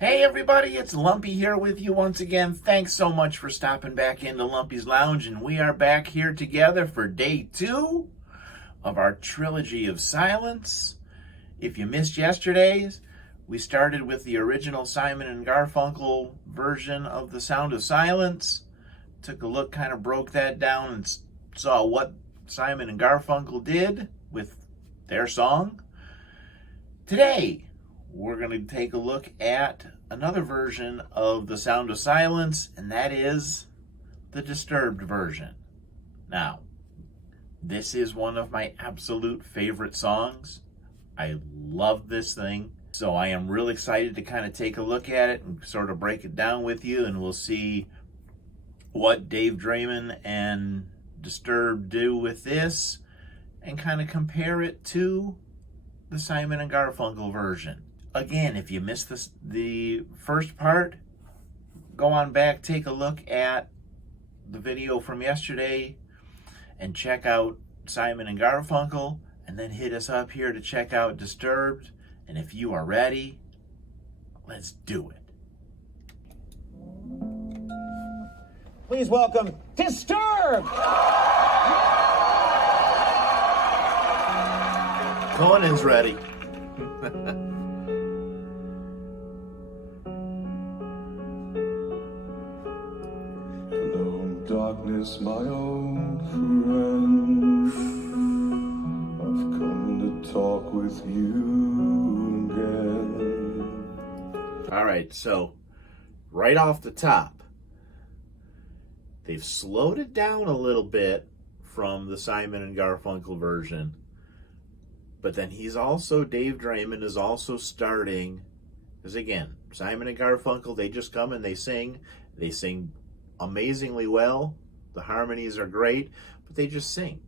Hey everybody, it's Lumpy here with you once again. Thanks so much for stopping back into Lumpy's Lounge, and we are back here together for day 2 of our Trilogy of Silence. If you missed yesterday's, we started with the original Simon and Garfunkel version of The Sound of Silence. Took a look, kind of broke that down and saw what Simon and Garfunkel did with their song. Today, we're going to take a look at another version of The Sound of Silence, and that is the Disturbed version. Now, this is one of my absolute favorite songs. I love this thing, so I am real excited to kind of take a look at it and sort of break it down with you, and we'll see what Dave Draymond and Disturbed do with this and kind of compare it to the Simon and Garfunkel version. Again, if you missed the first part, go on back, take a look at the video from yesterday and check out Simon and Garfunkel, and then hit us up here to check out Disturbed. And if you are ready, let's do it. Please welcome Disturbed! Conan's ready. Darkness, my old friend, I've come to talk with you again. All right, so right off the top, they've slowed it down a little bit from the Simon and Garfunkel version, but then Dave Draymond is also starting, because again, Simon and Garfunkel, they just come and they sing amazingly well. The harmonies are great, but they just sing.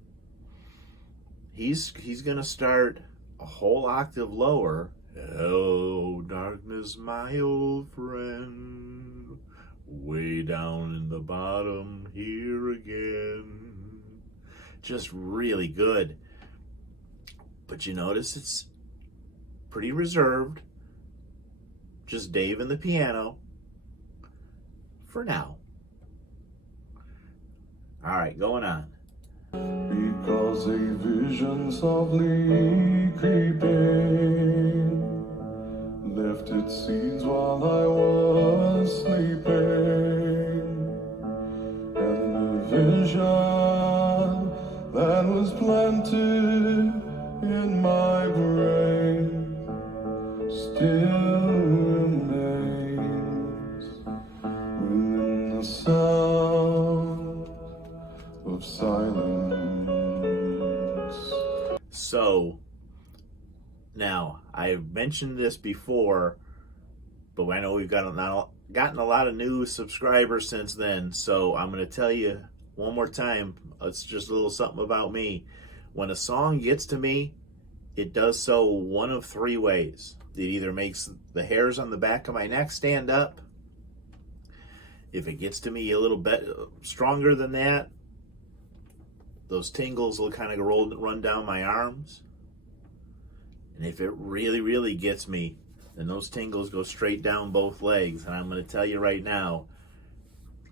He's gonna start a whole octave lower. Hello, darkness, my old friend, way down in the bottom here again. Just really good. But you notice it's pretty reserved. Just Dave and the piano for now. All right, going on. Because a vision softly creeping left its seeds while I was sleeping, and the vision that was planted in my brain still remains within the sound of silence. So, now, I've mentioned this before, but I know we've gotten a lot of new subscribers since then, so I'm going to tell you one more time. It's just a little something about me. When a song gets to me, it does so one of 3 ways. It either makes the hairs on the back of my neck stand up. If it gets to me a little bit stronger than that, those tingles will kind of run down my arms. And if it really, really gets me, then those tingles go straight down both legs. And I'm going to tell you right now,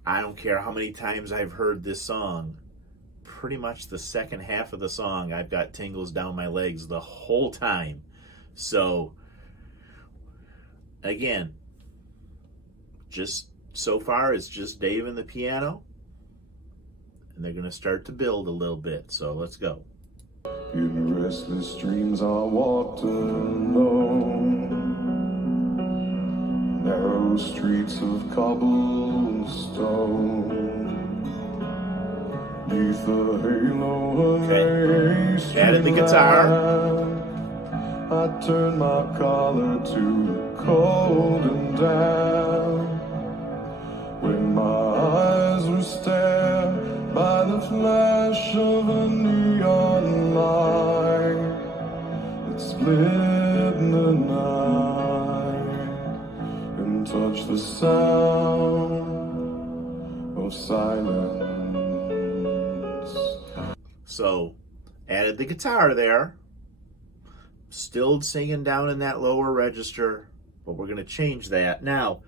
I don't care how many times I've heard this song, pretty much the second half of the song, I've got tingles down my legs the whole time. So, again, just so far it's just Dave and the piano, and they're going to start to build a little bit. So let's go. In restless dreams I walked alone, narrow streets of cobblestone, neath the halo of a Added the guitar. I turned my collar to the cold and damp, when my eyes were stared by the flash of a neon light that split the night and touched the sound of silence. So, added the guitar there. Still singing down in that lower register, but we're going to change that. Now,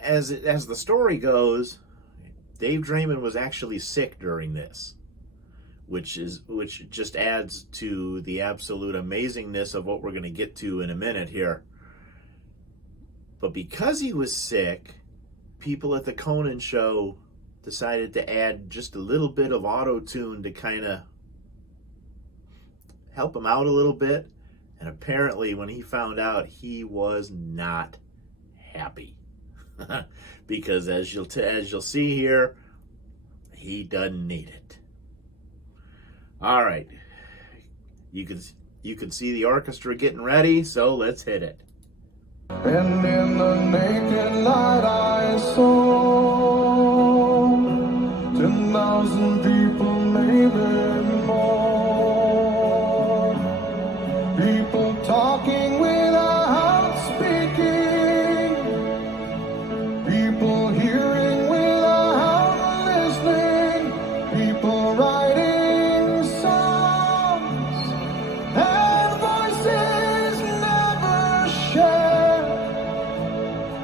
as the story goes, Dave Draymond was actually sick during this, which just adds to the absolute amazingness of what we're going to get to in a minute here. But because he was sick, people at the Conan show decided to add just a little bit of auto-tune to kind of help him out a little bit. And apparently when he found out, he was not happy. Because as you'll see here, he doesn't need it. All right. You can see the orchestra getting ready, so let's hit it. And in the naked light I saw 10,000 people, maybe more. People talking without speaking. People hearing without listening. People writing songs and voices never shared.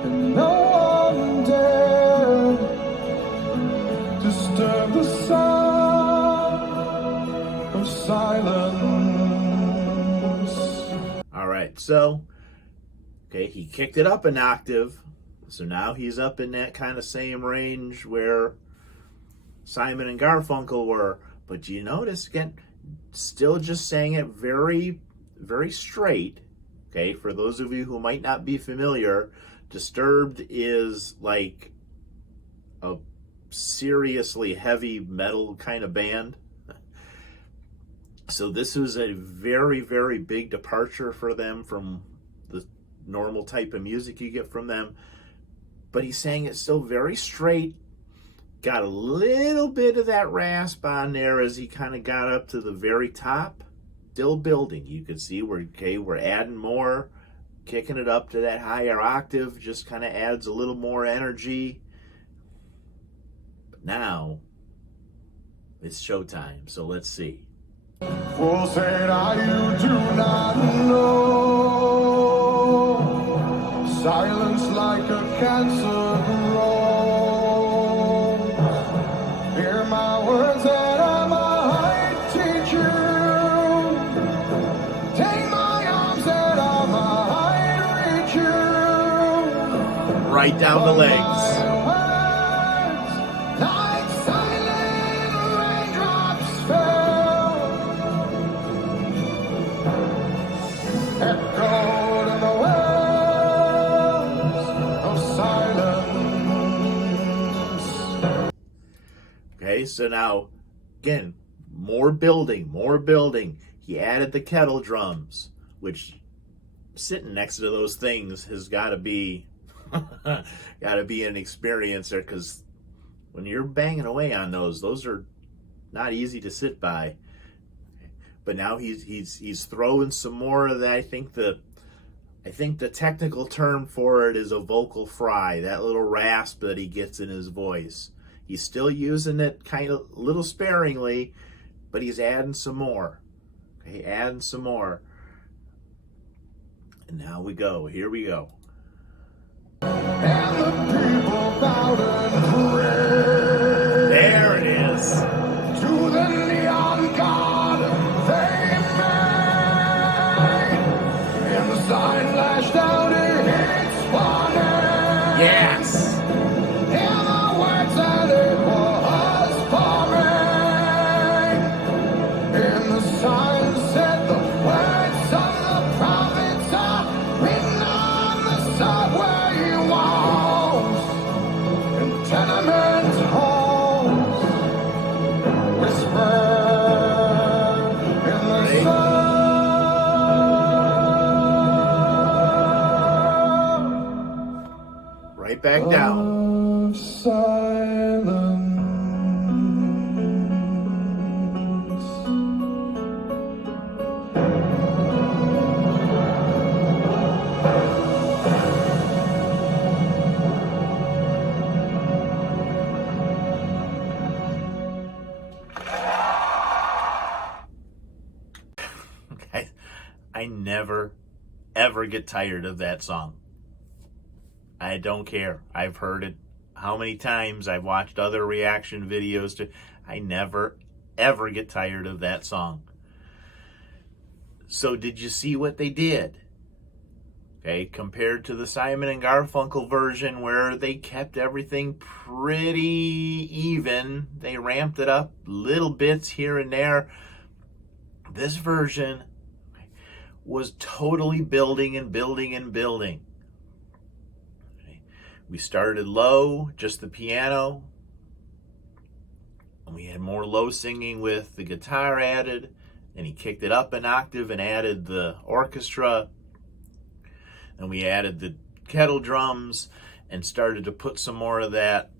And no one dared disturb the sound of silence. All right, so, okay, he kicked it up an octave. So now he's up in that kind of same range where Simon and Garfunkel were. But you notice, again, still just sang it very, very straight. Okay, for those of you who might not be familiar, Disturbed is like a seriously heavy metal kind of band. So this was a very, very big departure for them from the normal type of music you get from them. But he sang it still very straight. Got a little bit of that rasp on there as he kind of got up to the very top. Still building. You can see we're adding more, kicking it up to that higher octave, just kind of adds a little more energy. But now it's showtime, so let's see. Full said I you do not know. Silence like a cancer grows. Hear my words that I might teach you. Take my arms that I might reach you. Right down the legs. Like silent raindrops fell, echoed in the wells of silence. Okay, so now, again, more building. He added the kettle drums, which sitting next to those things has got to be an experience there, because when you're banging away on those are not easy to sit by. But now he's throwing some more of that. I think the technical term for it is a vocal fry, that little rasp that he gets in his voice. He's still using it kind of a little sparingly, but he's adding some more. Okay, adding some more. And now we go. Here we go. And the people bowed and prayed. There it is. To the neon god they made. And the sign flashed out in its warning. Yes. And the words that it was forming. And the sign said the words of the prophets are written on the subway walls and tenement halls. Whisper in the sound Right back down. of silence. I never, ever get tired of that song. I don't care. I've heard it how many times. I've watched other reaction videos to. I never, ever get tired of that song. So did you see what they did? Okay, compared to the Simon and Garfunkel version where they kept everything pretty even. They ramped it up little bits here and there. This version was totally building and building and building. Okay. We started low, just the piano. And we had more low singing with the guitar added. And he kicked it up an octave and added the orchestra. And we added the kettle drums and started to put some more of that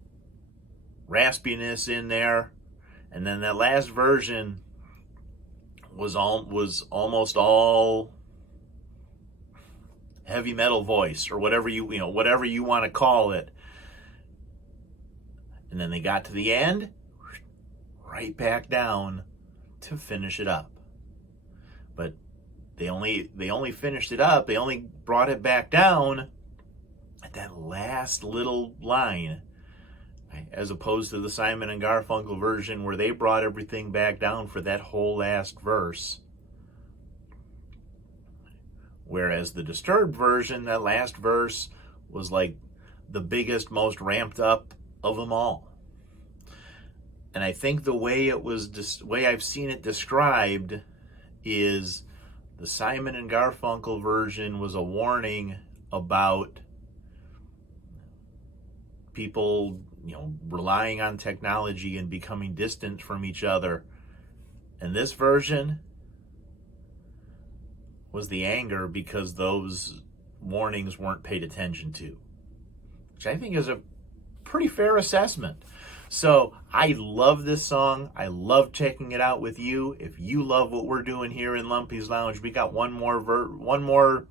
raspiness in there. And then that last version was almost all heavy metal voice, or whatever whatever you want to call it. And then they got to the end, right back down to finish it up. But they only finished it up. They only brought it back down at that last little line, as opposed to the Simon and Garfunkel version where they brought everything back down for that whole last verse. Whereas the Disturbed version, that last verse was like the biggest, most ramped up of them all. And I think the way I've seen it described is the Simon and Garfunkel version was a warning about people, relying on technology and becoming distant from each other. And this version was the anger because those warnings weren't paid attention to, which I think is a pretty fair assessment. So I love this song. I love checking it out with you. If you love what we're doing here in Lumpy's Lounge, we got one more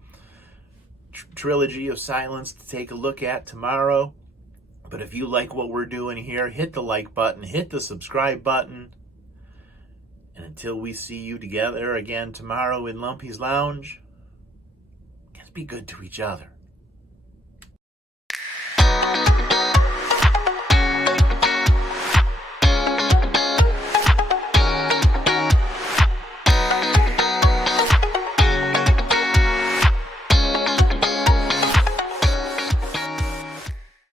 trilogy of silence to take a look at tomorrow. But if you like what we're doing here, hit the like button, hit the subscribe button. And until we see you together again tomorrow in Lumpy's Lounge, let's be good to each other.